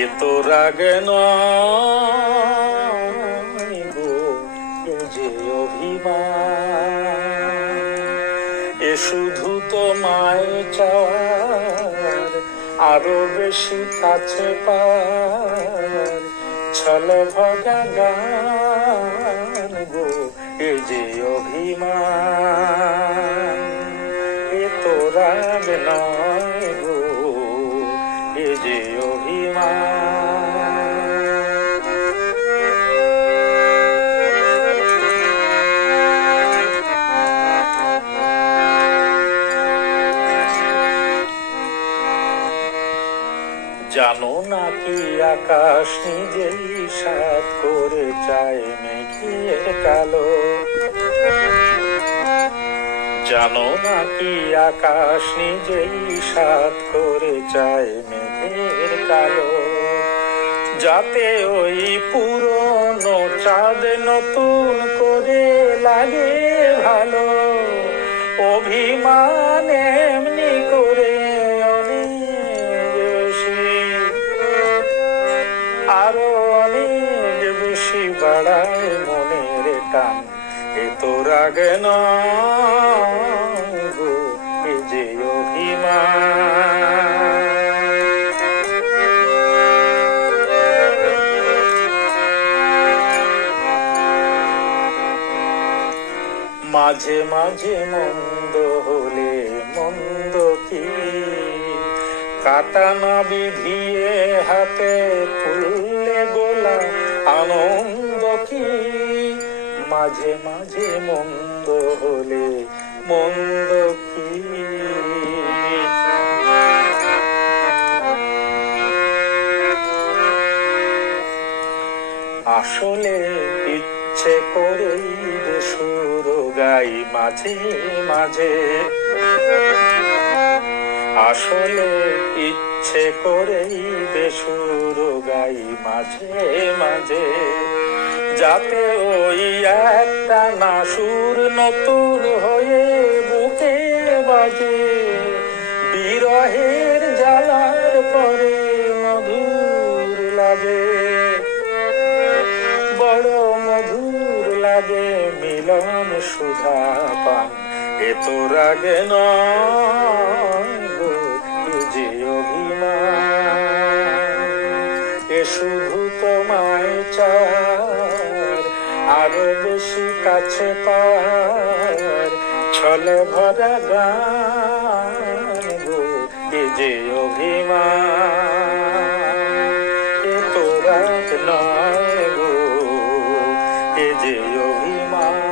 এ তো রাগ নয় গো, এ যে অভিমান। এ শুধু তোমায় চাওয়ার, আরো বেশি কাছে পাওয়ার ছলে ভরা গান গো, এ যে অভিমান। এ তো রাগ নয় গো, এ যে অভিমান। জানো নাকি আকাশ নিজেই সাত করে চায় মেঘের কালো। জানো নাকি আকাশ নিজেই সাত করে চায় মেঘের কালো, যাতে ওই পুরনো চাঁদ নতুন করে লাগে ভালো। অভিমান এমনি করে অনেক বেশি, আরো অনেক বেশি বাড়ায় মনের টান। এ তো রাগ নয় গো, এ যে অভিমান। মাঝে মাঝে মন্দ হলে মন্দ কি, কাটা না বিধিয়ে হাতে তুললে গোলা আনন্দ কি। মাঝে মাঝে মন্দ হলে মন্দ কি, আসলে ইচ্ছে করেই সুর গাই মাঝে মাঝে। আসলে ইচ্ছে করেই বেসুর গাই মাঝে মাঝে, যাতে ওই একটা না সুর নতুন হয়ে বুকে বাজে। বিরহের জ্বালার পরে মধুর লাগে, বড় মধুর লাগে মিলন সুধা পান। এ তো রাগ নয় গো, এ যে অভিমান। এ শুধু তোমায় চাওয়ার, আরো বেশি কাছে পাওয়ার ছলে ভরা গান গো, এ যে অভিমান। এ তো রাগ নয় গো, এ যে অভিমান।